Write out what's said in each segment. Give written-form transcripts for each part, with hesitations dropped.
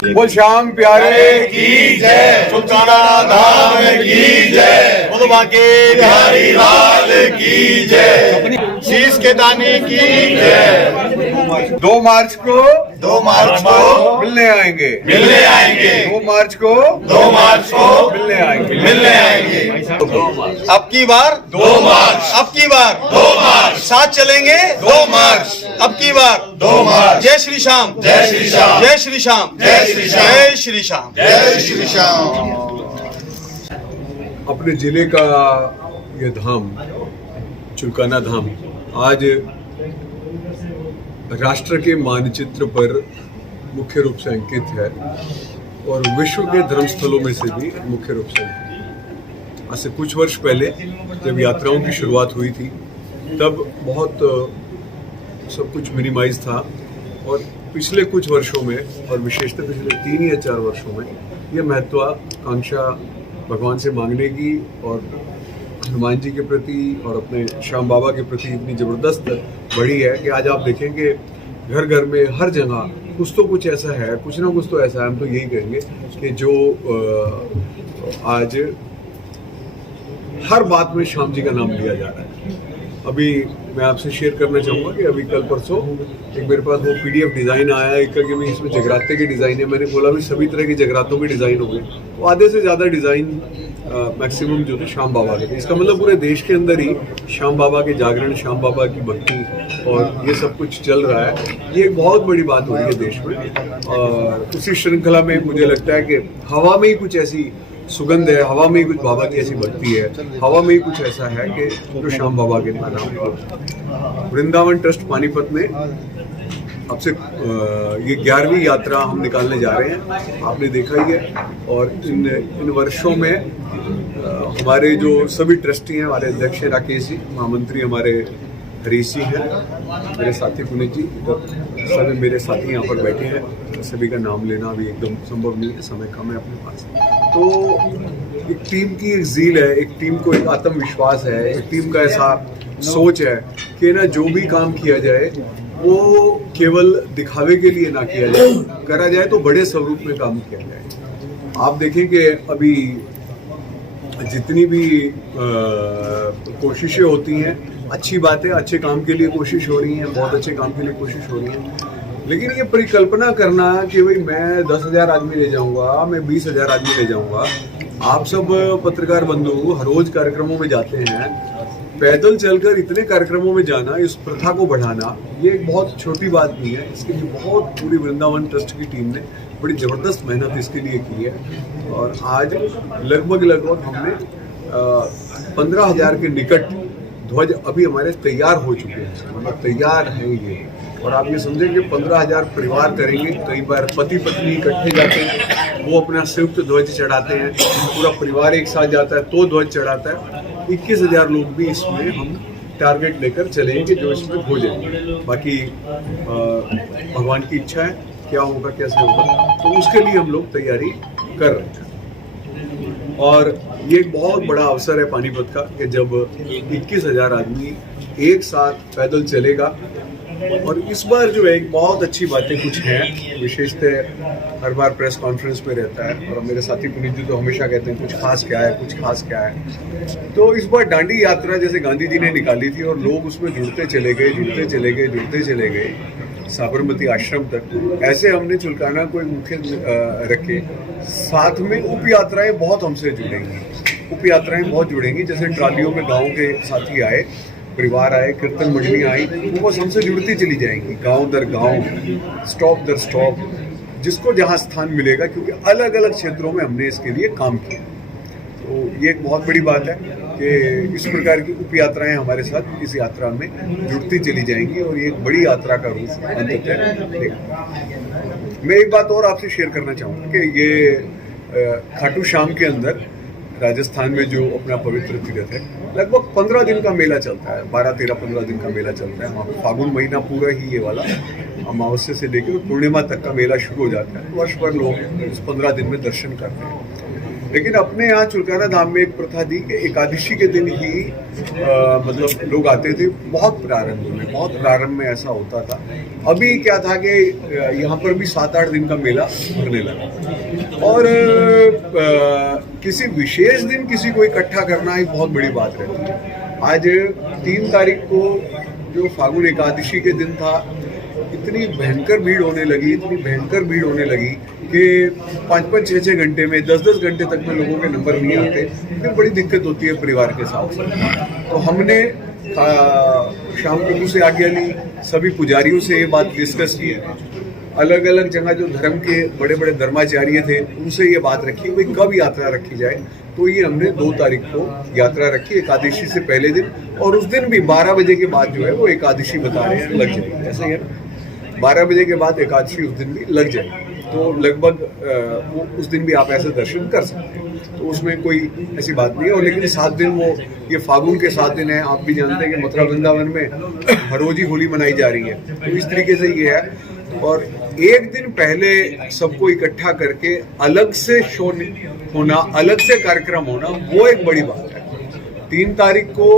बोल श्याम प्यारे की जय, सुल्ताना धाम की जय, बोलो बांके बिहारी लाल की जय, शीश के दाने की जय। 2 मार्च को 2 मार्च को मिलने आएंगे 2 मार्च को 2 मार्च को मिलने आएंगे मिलने आएंगे। अब की बार 2 मार्च, अब की बार 2 मार्च, साथ चलेंगे 2 मार्च, अब की बार 2 मार्च। जय श्री श्याम, जय श्री श्याम, जय श्री श्याम, जय श्री श्याम, जय श्री श्याम, जय श्री श्याम। अपने जिले का ये धाम चुलकाना धाम आज राष्ट्र के मानचित्र पर मुख्य रूप से अंकित है और विश्व के धर्मस्थलों में से भी मुख्य रूप से अंकित है। आज से कुछ वर्ष पहले जब यात्राओं की शुरुआत हुई थी तब बहुत सब कुछ मिनिमाइज था और पिछले कुछ वर्षों में और विशेषतः पिछले 3 या 4 वर्षों में यह महत्वाकांक्षा भगवान से मांगने की और हनुमान जी के प्रति और अपने श्याम बाबा के प्रति इतनी ज़बरदस्त बढ़ी है कि आज आप देखें कि घर घर में हर जगह कुछ तो कुछ ऐसा है, कुछ ना कुछ तो ऐसा है, हम तो यही कहेंगे कि जो आज हर बात में श्याम जी का नाम लिया जा रहा है। अभी मैं आपसे शेयर करना चाहूँगा कि अभी कल परसों एक मेरे पास वो PDF डिज़ाइन आया है कि मैं इसमें जगराते के डिज़ाइन है। मैंने बोला भी सभी तरह के जगरातों के डिज़ाइन हो गए, तो आधे से ज़्यादा डिज़ाइन मैक्सिमम जो थे श्याम बाबा के थे। इसका मतलब पूरे देश के अंदर ही श्याम बाबा के जागरण, श्याम बाबा की भक्ति और ये सब कुछ चल रहा है। ये एक बहुत बड़ी बात हो रही है देश में और उसी श्रृंखला में मुझे लगता है कि हवा में ही कुछ ऐसी सुगंध है, हवा में ही कुछ बाबा की ऐसी भक्ति है, हवा में ही कुछ ऐसा है कि जो श्याम बाबा के नाम है। वृंदावन ट्रस्ट पानीपत में अब से ये 11वीं यात्रा हम निकालने जा रहे हैं, आपने देखा ही है। और इन वर्षों में हमारे जो सभी ट्रस्टी हैं, हमारे अध्यक्ष राकेश जी, महामंत्री हमारे हरीश जी हैं, मेरे साथी पुनीत जी, सभी मेरे साथी यहाँ पर बैठे हैं। सभी का नाम लेना अभी एकदम संभव नहीं है, समय कम है अपने पास। तो एक टीम की एक ज़ील है, एक टीम को एक आत्मविश्वास है, एक टीम का ऐसा सोच है कि ना जो भी काम किया जाए वो केवल दिखावे के लिए ना किया जाए, करा जाए तो बड़े स्वरूप में काम किया जाए। आप देखें कि अभी जितनी भी कोशिशें होती हैं, अच्छी बात है, अच्छे काम के लिए कोशिश हो रही है, बहुत अच्छे काम के लिए कोशिश हो रही है, लेकिन ये परिकल्पना करना कि भाई मैं 10,000 आदमी ले जाऊंगा, मैं 20,000 आदमी ले जाऊंगा। आप सब पत्रकार बंधु हर रोज कार्यक्रमों में जाते हैं, पैदल चलकर इतने कार्यक्रमों में जाना, इस प्रथा को बढ़ाना, ये एक बहुत छोटी बात नहीं है। इसके लिए बहुत पूरी वृंदावन ट्रस्ट की टीम ने बड़ी ज़बरदस्त मेहनत इसके लिए की है और आज लगभग हमने 15,000 के निकट ध्वज अभी हमारे तैयार हो चुके हैं, मतलब तैयार हैं ये। और आप ये समझें कि 15,000 परिवार करेंगे। कई बार पति पत्नी इकट्ठे जाते हैं, वो अपना संयुक्त ध्वज चढ़ाते हैं, पूरा परिवार एक साथ जाता है तो ध्वज चढ़ाता है। 21,000 लोग भी इसमें हम टारगेट लेकर चलेंगे जो इसमें हो जाएंगे। बाकी भगवान की इच्छा है, क्या होगा कैसे होगा, तो उसके लिए हम लोग तैयारी कर रहे हैं। और ये एक बहुत बड़ा अवसर है पानीपत का कि जब 21,000 आदमी एक साथ पैदल चलेगा। और इस बार जो है एक बहुत अच्छी बातें कुछ हैं, विशेषतः हर बार प्रेस कॉन्फ्रेंस में रहता है और मेरे साथी पुनीत जी तो हमेशा कहते हैं कुछ खास क्या है, कुछ खास क्या है। तो इस बार दांडी यात्रा जैसे गांधी जी ने निकाली थी और लोग उसमें जुड़ते चले गए साबरमती आश्रम तक, ऐसे हमने चुलकाना को एक मुख्य रखे। साथ में उप यात्राएं बहुत हमसे जुड़ेंगी, जैसे ट्रालियों में गाँव के साथी आए, परिवार आए, कीर्तन मंडली आई, वो बस हमसे जुड़ती चली जाएंगी, गांव दर गांव, स्टॉप दर स्टॉप, जिसको जहां स्थान मिलेगा, क्योंकि अलग अलग क्षेत्रों में हमने इसके लिए काम किया। तो ये एक बहुत बड़ी बात है कि इस प्रकार की उप यात्राएं हमारे साथ इस यात्रा में जुड़ती चली जाएंगी और ये एक बड़ी यात्रा का रूप अंततः लेगा। मैं एक बात और आपसे शेयर करना चाहूँगा कि ये खाटू श्याम के अंदर राजस्थान में जो अपना पवित्र तीर्थ है, लगभग 15 दिन का मेला चलता है, 12-13-15 दिन का मेला चलता है। फागुन महीना पूरा ही ये वाला अमावस्या से लेकर पूर्णिमा तक का मेला शुरू हो जाता है। वर्ष भर लोग इस 15 दिन में दर्शन करते हैं। लेकिन अपने यहाँ चुलकाना धाम में एक प्रथा थी कि एकादशी के दिन ही मतलब लोग आते थे। बहुत प्रारंभ में ऐसा होता था। अभी क्या था कि यहाँ पर भी 7-8 दिन का मेला लगने लगा और किसी विशेष दिन किसी को इकट्ठा करना एक बहुत बड़ी बात रहती है। आज 3 तारीख को जो फागुन एकादशी के दिन था, इतनी भयंकर भीड़ होने लगी कि 5-5, 6-6 घंटे में 10-10 घंटे तक में लोगों के नंबर नहीं आते। फिर बड़ी दिक्कत होती है परिवार के साथ। तो हमने श्याम प्रभु से आज्ञा ली, सभी पुजारियों से ये बात डिस्कस की, अलग अलग जगह जो धर्म के बड़े बड़े धर्माचार्य थे उनसे ये बात रखी भाई कब यात्रा रखी जाए। तो ये हमने 2 तारीख को यात्रा रखी, एकादशी से पहले दिन, और उस दिन भी 12 बजे के बाद जो है वो एकादशी बता रहे हैं लग जाएगी। ऐसा ही है ना, 12 बजे के बाद एकादशी उस दिन भी लग जाएगी। तो लगभग वो उस दिन भी आप ऐसे दर्शन कर सकते हैं। तो उसमें कोई ऐसी बात नहीं है। और लेकिन 7 दिन वो ये फागुन के 7 दिन है। आप भी जानते हैं कि मथुरा वृंदावन में हर रोज ही होली मनाई जा रही है। तो इस तरीके से ये है। और एक दिन पहले सबको इकट्ठा करके अलग से शो होना, अलग से कार्यक्रम होना, वो एक बड़ी बात है। 3 तारीख को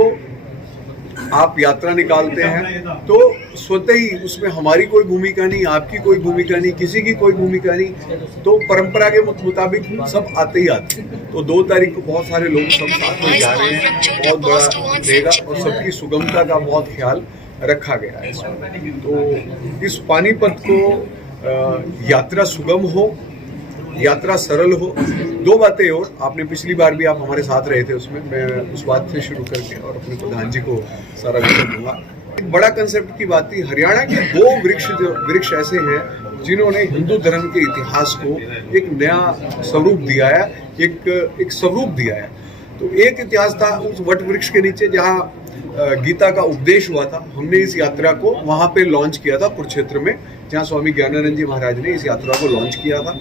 आप यात्रा निकालते हैं तो स्वतः ही उसमें हमारी कोई भूमिका नहीं, आपकी कोई भूमिका नहीं, किसी की कोई भूमिका नहीं। तो परंपरा के मुताबिक सब आते ही आते हैं। तो 2 तारीख को बहुत सारे लोग सब साथ में जा रहे हैं, बहुत बड़ा रहेगा और सबकी सुगमता का बहुत ख्याल रखा गया है इसमें। तो इस पानीपत को यात्रा सुगम हो, यात्रा सरल हो। 2 बातें और, आपने पिछली बार भी आप हमारे साथ रहे थे, उसमें मैं उस बात से शुरू करके और अपने प्रधान जी को सारा विषय दूंगा। एक बड़ा कंसेप्ट की बात थी। हरियाणा के 2 वृक्ष ऐसे हैं जिन्होंने हिंदू धर्म के इतिहास को एक नया स्वरूप दिया है, एक स्वरूप दिया है। तो एक इतिहास था उस वट वृक्ष के नीचे जहाँ गीता का उपदेश हुआ था। हमने इस यात्रा को वहाँ पे लॉन्च किया था कुरुक्षेत्र में, जहाँ स्वामी ज्ञानानंद जी महाराज ने इस यात्रा को लॉन्च किया था।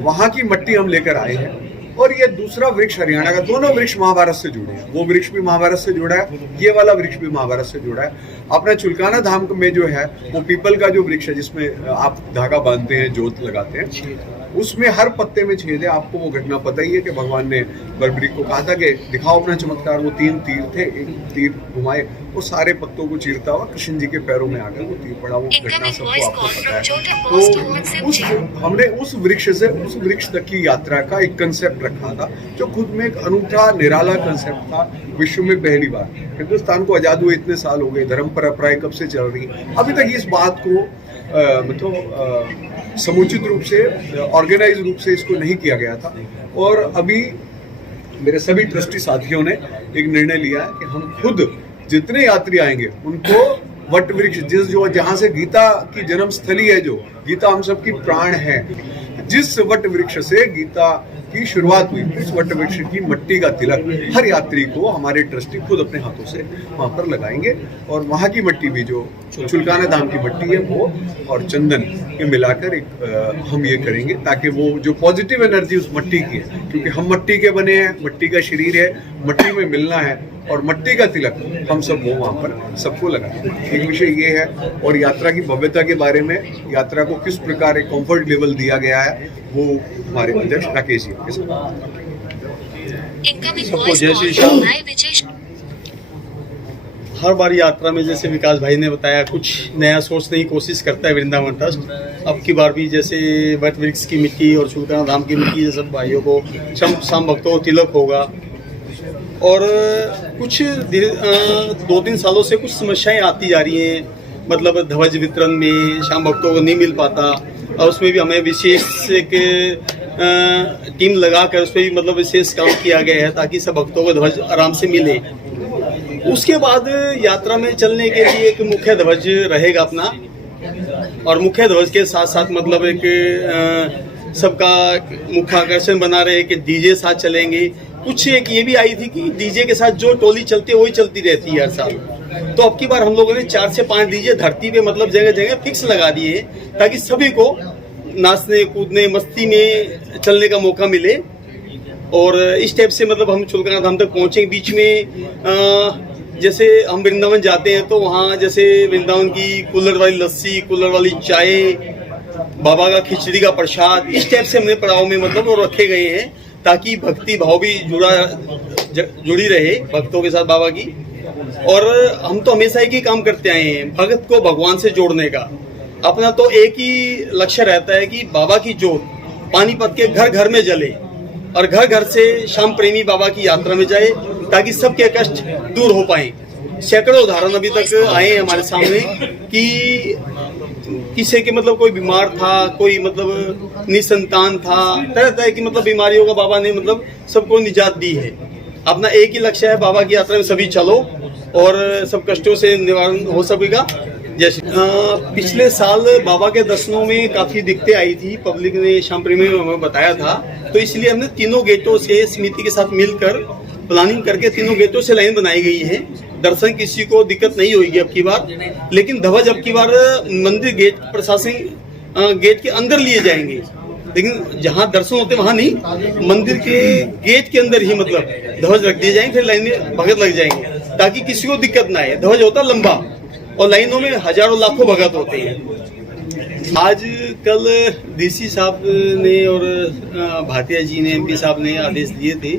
वहाँ की मिट्टी हम लेकर आए हैं। और ये दूसरा वृक्ष हरियाणा का, दोनों वृक्ष महाभारत से जुड़े हैं। वो वृक्ष भी महाभारत से जुड़ा है, ये वाला वृक्ष भी महाभारत से जुड़ा है। अपना चुलकाना धाम में जो है वो पीपल का जो वृक्ष है जिसमें आप धागा बांधते हैं, जोत लगाते हैं, उसमें हर पत्ते में छेद है। आपको वो घटना पता ही है कि भगवान ने बर्बरीक को कहा था कि दिखाओ अपना चमत्कार। वो 3 तीर थे, एक तीर घुमाए, वो सारे पत्तों को चीरता हुआ कृष्ण जी के पैरों में आकर वो तीर पड़ा। वो घटना सबको आपको पता है। तो हमने उस वृक्ष तक की यात्रा का एक कंसेप्ट रखा था जो खुद में एक अनूठा निराला कंसेप्ट था। विश्व में पहली बार हिंदुस्तान को आजाद हुए इतने साल हो गए, धर्म परंपराएं कब से चल रही है, अभी तक इस बात को समुचित रूप से, ऑर्गेनाइज रूप से इसको नहीं किया गया था। और अभी मेरे सभी ट्रस्टी साथियों ने एक निर्णय लिया है कि हम खुद जितने यात्री आएंगे उनको वट वृक्ष, जहाँ से गीता की जन्म स्थली है, जो गीता हम सबकी प्राण है, जिस वट वृक्ष से गीता की शुरुआत हुई, उस वट वृक्ष की मिट्टी का तिलक हर यात्री को हमारे ट्रस्टी खुद अपने हाथों से वहाँ पर लगाएंगे। और वहाँ की मिट्टी भी जो चुलकाना धाम की मिट्टी है वो और चंदन के मिलाकर एक हम ये करेंगे ताकि वो जो पॉजिटिव एनर्जी उस मिट्टी की है, क्योंकि हम मिट्टी के बने हैं, मिट्टी का शरीर है, मिट्टी में मिलना है और मिट्टी का तिलक हम सब वो वहाँ पर सबको लगाएंगे। एक विषय ये है। और यात्रा की भव्यता के बारे में, यात्रा को किस प्रकार एक कंफर्ट लेवल दिया गया है, वो हमारे अध्यक्ष राकेश जी के साथ। सबको जय श्री श्याम। हर बार यात्रा में जैसे विकास भाई ने बताया कुछ नया सोचने की कोशिश करता है वृंदावन ट्रस्ट। अब की बार भी जैसे वट वृक्ष की मिट्टी और चुलकाना धाम की मिट्टी, सब भाइयों को शाम भक्तों को तिलक होगा। और कुछ 2-3 सालों से कुछ समस्याएं आती जा रही हैं, मतलब ध्वज वितरण में शाम भक्तों को नहीं मिल पाता, और उसमें भी हमें विशेष एक टीम लगा कर उस पर भी मतलब विशेष काम किया गया है ताकि सब भक्तों को ध्वज आराम से मिले। उसके बाद यात्रा में चलने के लिए एक मुख्य ध्वज रहेगा अपना, और मुख्य ध्वज के साथ साथ मतलब एक सबका मुख्य आकर्षण बना रहे कि डीजे साथ चलेंगे। कुछ एक ये भी आई थी कि डीजे के साथ जो टोली चलती है वही चलती रहती है हर साल। तो अब की बार हम लोगों ने 4 से 5 डीजे धरती पे मतलब जगह जगह फिक्स लगा दिए ताकि सभी को नाचने कूदने मस्ती में चलने का मौका मिले। और इस टाइप से मतलब हम चुलकाना धाम तक पहुँचे। बीच में जैसे हम वृंदावन जाते हैं तो वहाँ जैसे वृंदावन की कूलर वाली लस्सी, कूलर वाली चाय, बाबा का खिचड़ी का प्रसाद, इस टाइप से हमने पड़ाव में मतलब वो रखे गए हैं ताकि भक्ति भाव भी जुड़ी रहे भक्तों के साथ बाबा की। और हम तो हमेशा एक ही काम करते आए हैं, भगत को भगवान से जोड़ने का। अपना तो एक ही लक्ष्य रहता है कि बाबा की जोत पानीपत के घर घर में जले और घर घर से श्याम प्रेमी बाबा की यात्रा में जाए, ताकि सबके कष्ट दूर हो पाए। सैकड़ों उदाहरण अभी तक आए हैं हमारे सामने कि किसी के मतलब कोई बीमार था, कोई मतलब निसंतान था, तरह तरह की मतलब बीमारियों का बाबा ने मतलब सबको निजात दी है। अपना एक ही लक्ष्य है, बाबा की यात्रा में सभी चलो और सब कष्टों से निवारण हो सकेगा। जैसे पिछले साल बाबा के दर्शनों में काफी दिक्कतें आई थी, पब्लिक ने श्याम प्रेमी में हमें बताया था, तो इसलिए हमने तीनों गेटों से समिति के साथ मिलकर प्लानिंग करके तीनों गेटों से लाइन बनाई गई है। दर्शन किसी को दिक्कत नहीं होगी अब की बार, लेकिन ध्वज अब की बार मंदिर गेट प्रशासन गेट के अंदर लिए जाएंगे, लेकिन जहाँ दर्शन होते वहां नहीं, मंदिर के गेट के अंदर ही मतलब ध्वज रख दिए जाएंगे, फिर लाइन में भगत लग जाएंगे ताकि किसी को दिक्कत ना आए। ध्वज होता लंबा और लाइनों में हजारों लाखों भगत होते हैं। आज कल डीसी साहब ने और भाटिया जी ने, एमपी साहब ने आदेश दिए थे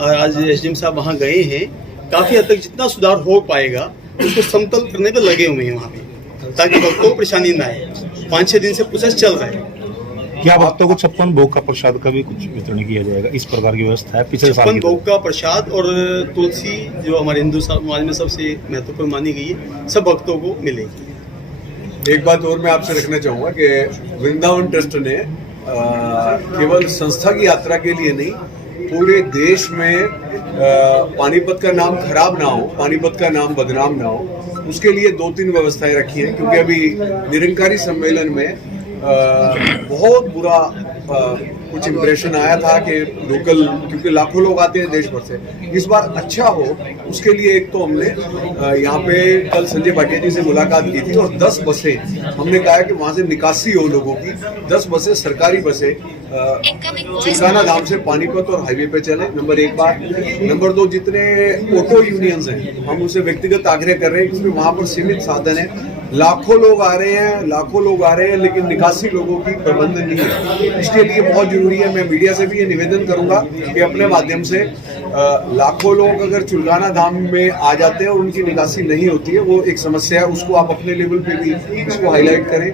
और आज एसडीएम साहब वहाँ गए हैं। काफी हद तक जितना सुधार हो पाएगा उसको समतल करने पे लगे हुए हैं वहाँ पे, ताकि भक्तों को परेशानी ना आए। 5-6 दिन से प्रोसेस चल रहा है। क्या भक्तों को 56 भोग का प्रसाद का भी कुछ वितरण किया जाएगा? इस प्रकार की व्यवस्था है पिछले साल? 56 भोग का प्रसाद और तुलसी जो हमारे हिंदू समाज में सबसे महत्वपूर्ण मानी गई है, सब भक्तों को मिलेगी। एक बात और मैं आपसे रखना चाहूंगा कि वृंदावन ट्रस्ट ने केवल संस्था की यात्रा के लिए नहीं, पूरे देश में पानीपत का नाम खराब ना हो, पानीपत का नाम बदनाम ना हो, उसके लिए 2-3 व्यवस्थाएं रखी हैं। क्योंकि अभी निरंकारी सम्मेलन में बहुत बुरा कुछ इम्प्रेशन आया था कि लोकल, क्योंकि लाखों लोग आते हैं देश भर से, इस बार अच्छा हो उसके लिए एक तो हमने यहाँ पे कल संजय भाटिया जी से मुलाकात की थी और 10 बसें हमने कहा कि वहाँ से निकासी हो लोगों की। 10 बसें सरकारी बसें चुलकाना धाम से पानीपत और हाईवे पे चले, नंबर 1 बात। नंबर 2, जितने ऑटो यूनियंस हैं हम उनसे व्यक्तिगत आग्रह कर रहे हैं, क्योंकि वहाँ पर सीमित साधन है, लाखों लोग आ रहे हैं लेकिन निकासी लोगों की प्रबंधन नहीं है। इसके लिए बहुत जरूरी है, मैं मीडिया से भी ये निवेदन करूंगा कि अपने माध्यम से लाखों लोग अगर चुलकाना धाम में आ जाते हैं और उनकी निकासी नहीं होती है, वो एक समस्या है, उसको आप अपने लेवल पे भी इसको हाईलाइट करें।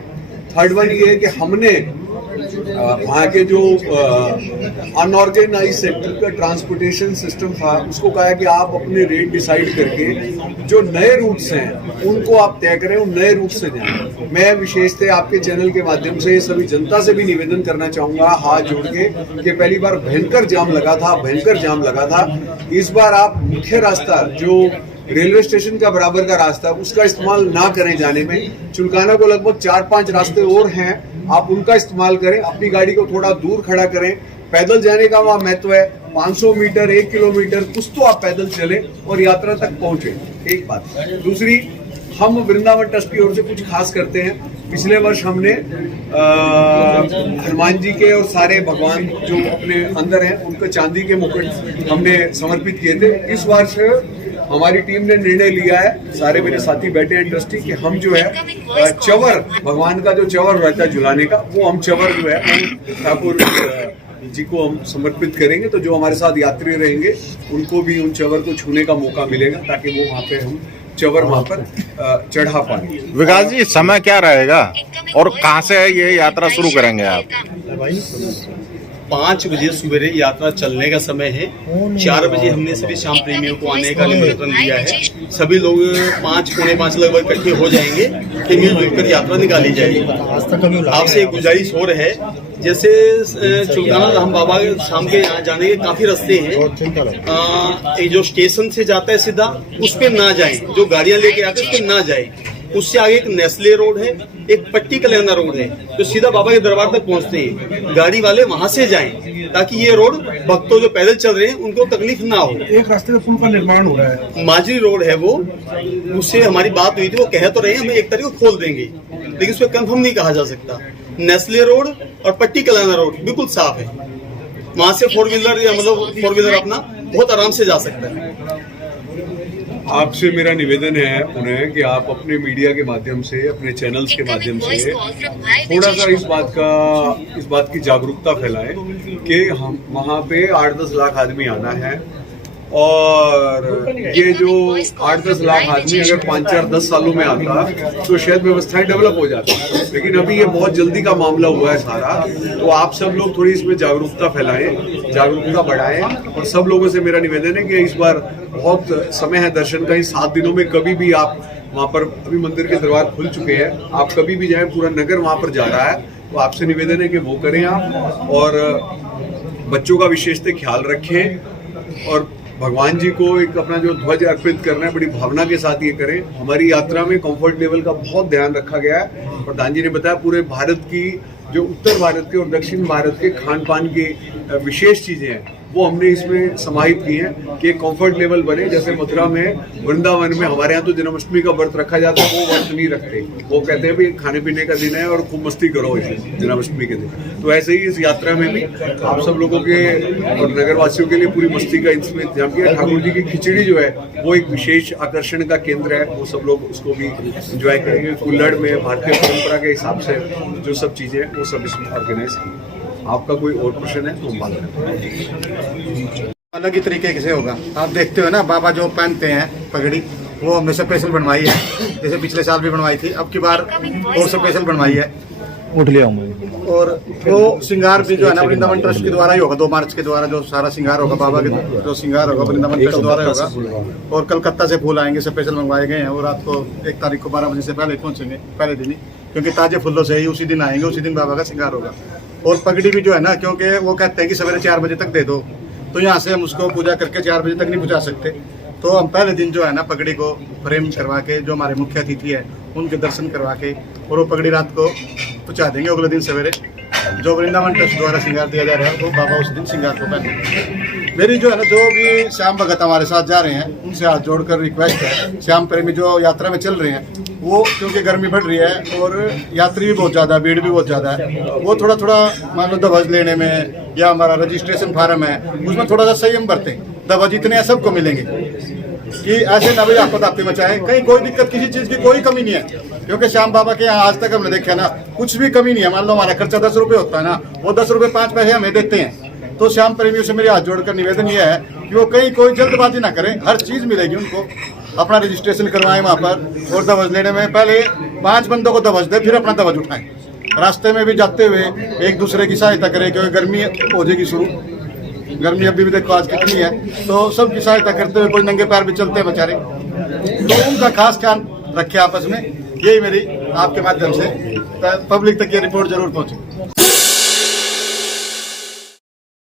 थर्ड वन ये है कि हमने वहाँ के जो अनऑर्गेनाइज सेक्टर का ट्रांसपोर्टेशन सिस्टम था उसको कहा कि आप अपने रेट डिसाइड करके जो नए रूट्स हैं उनको आप तय करें, उन नए रूट से जाएं। मैं विशेषतः आपके चैनल के माध्यम से सभी जनता से भी निवेदन करना चाहूंगा हाथ जोड़ के कि पहली बार भयंकर जाम लगा था। इस बार आप मुख्य रास्ता जो रेलवे स्टेशन का बराबर का रास्ता उसका इस्तेमाल ना करें जाने में। चुलकाना को लगभग 4-5 रास्ते और हैं, आप उनका इस्तेमाल करें, अपनी गाड़ी को थोड़ा दूर खड़ा करें। पैदल जाने का वहाँ महत्व है, 500 मीटर 1 किलोमीटर कुछ तो आप पैदल चलें और यात्रा तक पहुंचे, एक बात। दूसरी, हम वृंदावन ट्रस्ट की ओर से कुछ खास करते हैं। पिछले वर्ष हमने हनुमान जी के और सारे भगवान जो अपने अंदर हैं उनके चांदी के मुकुट हमने समर्पित किए थे। इस वर्ष हमारी टीम ने निर्णय लिया है, सारे मेरे साथी बैठे हैं ट्रस्टी, कि हम जो है चवर, भगवान का जो चवर रहता है झुलाने का, वो हम चवर जो है ठाकुर जी को हम समर्पित करेंगे। तो जो हमारे साथ यात्री रहेंगे उनको भी उन चवर को छूने का मौका मिलेगा, ताकि वो वहाँ पे हम चवर वहाँ पर चढ़ा पाए। विकास जी, समय क्या रहेगा और कहाँ से ये यात्रा शुरू करेंगे आप? 5 बजे सवेरे यात्रा चलने का समय है। 4 बजे हमने सभी श्याम प्रेमियों को आने का निमंत्रण दिया है। सभी लोग 5-5:45 लगभग इकट्ठे हो जाएंगे, फिर मिलजुल कर यात्रा निकाली जाएगी। आपसे एक गुजारिश हो रहा है, जैसे चुलकाना धाम बाबा के शाम के यहाँ जाने के काफी रास्ते हैं। जो स्टेशन से जाता है सीधा उस पे ना जाए, जो गाड़ियां लेके आते हैं उस पे ना जाए। उससे आगे एक नेस्ले रोड है, एक पट्टी कल्याणा रोड है, जो सीधा बाबा के दरबार तक पहुंचते हैं। गाड़ी वाले वहां से जाएं, ताकि ये रोड भक्तों जो पैदल चल रहे हैं उनको तकलीफ ना हो। एक रास्ते में पुल का निर्माण हो रहा है, माजरी रोड है वो, उससे हमारी बात हुई थी, वो कह तो रहे हैं हमें एक तारीख को खोल देंगे, लेकिन उस पर कंफर्म नहीं कहा जा सकता। नेस्ले रोड और पट्टी कल्याणा रोड बिल्कुल साफ है, वहां से 4 व्हीलर या मतलब 4 व्हीलर अपना बहुत आराम से जा सकता है। आपसे मेरा निवेदन है उन्हें कि आप अपने मीडिया के माध्यम से, अपने चैनल्स के माध्यम से थोड़ा सा इस बात की जागरूकता फैलाएं कि हम वहाँ पे 8-10 लाख आदमी आना है, और ये जो 8-10 लाख आदमी अगर 5-4-10 सालों में आता तो शायद व्यवस्थाएं डेवलप हो जाती, लेकिन अभी ये बहुत जल्दी का मामला हुआ है सारा। तो आप सब लोग थोड़ी इसमें जागरूकता फैलाएं, जागरूकता बढ़ाएं, और सब लोगों से मेरा निवेदन है कि इस बार बहुत समय है दर्शन का, इन 7 दिनों में कभी भी आप वहाँ पर, अभी मंदिर के दरबार खुल चुके हैं, आप कभी भी जाएं, पूरा नगर वहाँ पर जा रहा है, तो आपसे निवेदन है कि वो करें आप, और बच्चों का विशेषतः ख्याल रखें, और भगवान जी को एक अपना जो ध्वज अर्पित करना है बड़ी भावना के साथ ये करें। हमारी यात्रा में कंफर्ट लेवल का बहुत ध्यान रखा गया है। प्रधान जी ने बताया पूरे भारत की, जो उत्तर भारत के और दक्षिण भारत के खान पान की विशेष चीजें हैं वो हमने इसमें समाहित की हैं कि कंफर्ट लेवल बने। जैसे मथुरा में, वृंदावन में हमारे यहाँ तो जन्माष्टमी का व्रत रखा जाता है, वो व्रत नहीं रखते, वो कहते हैं भाई खाने पीने का दिन है और खूब मस्ती करो इस जन्माष्टमी के दिन। तो ऐसे ही इस यात्रा में भी आप सब लोगों के और नगरवासियों के लिए पूरी मस्ती का इसमें इंतजाम किया। ठाकुर जी की खिचड़ी जो है वो एक विशेष आकर्षण का केंद्र है, वो सब लोग उसको भी एंजॉय करेंगे। कुल्लड़ में भारतीय परंपरा के हिसाब से जो सब चीजें हैं वो सब इसमें ऑर्गेनाइज की। आपका कोई और प्रश्न है तो हम बात करें। अलग ही तरीके से होगा। आप देखते हो ना, बाबा जो पहनते हैं पगड़ी, वो हमने स्पेशल बनवाई है, जैसे पिछले साल भी बनवाई थी, अब की बार और स्पेशल बनवाई है। उठ लिया हूँ मैं। और वो श्रृंगार भी जो है ना वृंदावन ट्रस्ट के द्वारा ही होगा, 2 मार्च के द्वारा जो सारा श्रृंगार होगा, बाबा के जो श्रृंगार होगा वृंदावन ट्रस्ट द्वारा होगा। और कलकत्ता से फूल आएंगे, स्पेशल मंगवाए गए हैं, वो रात को 1 तारीख को 12 बजे से पहले पहुंचेंगे, पहले दिन ही, क्योंकि ताजे फूलों से ही उसी दिन आएंगे, उसी दिन बाबा का श्रृंगार होगा। और पगड़ी भी जो है ना, क्योंकि वो कहते हैं कि सवेरे 4 बजे तक दे दो, तो यहाँ से हम उसको पूजा करके 4 बजे तक नहीं पहुँचा सकते, तो हम पहले दिन जो है ना पगड़ी को फ्रेम करवा के, जो हमारे मुख्य अतिथि है उनके दर्शन करवा के, और वो पगड़ी रात को पहुँचा देंगे। अगले दिन सवेरे जो वृंदावन ट्रस्ट द्वारा श्रृंगार दिया जा रहा है वो बाबा उस दिन श्रृंगार को पहनेंगे। मेरी जो है ना, जो भी श्याम भगत हमारे साथ जा रहे हैं उनसे हाथ जोड़कर रिक्वेस्ट है, श्याम प्रेमी जो यात्रा में चल रहे हैं, वो क्योंकि गर्मी बढ़ रही है और यात्री भी बहुत ज़्यादा, भीड़ भी बहुत ज़्यादा है, वो थोड़ा मान लो दवाज लेने में या हमारा रजिस्ट्रेशन फार्म है उसमें थोड़ा सा संयम बरतें। दवाज इतने सबको मिलेंगे कि ऐसे ना भाई आपदा आपत्ति मचाए, कहीं कोई दिक्कत किसी चीज़ की कोई कमी नहीं है, क्योंकि श्याम बाबा के यहाँ आज तक हमने देखा ना कुछ भी कमी नहीं है। मान लो हमारा खर्चा 10 रुपये होता है ना, वो 10 रुपये 5 पैसे हमें देते हैं। तो श्याम प्रेमियों से मेरे हाथ जोड़कर निवेदन ये है कि वो कहीं कोई जल्दबाजी ना करें, हर चीज़ मिलेगी उनको। अपना रजिस्ट्रेशन करवाएं वहाँ पर, और दवाज लेने में पहले 5 बंदों को दवाज दें, फिर अपना दवाज उठाएं। रास्ते में भी जाते हुए एक दूसरे की सहायता करें, क्योंकि गर्मी हो जाएगी शुरू, गर्मी अभी भी देखो आज कितनी है, तो सबकी सहायता करते हुए, कोई नंगे पैर भी चलते हैं बेचारे, तो उनका खास ख्याल रखें आपस में। यही मेरी आपके माध्यम से पब्लिक तक ये रिपोर्ट जरूर पहुंचे।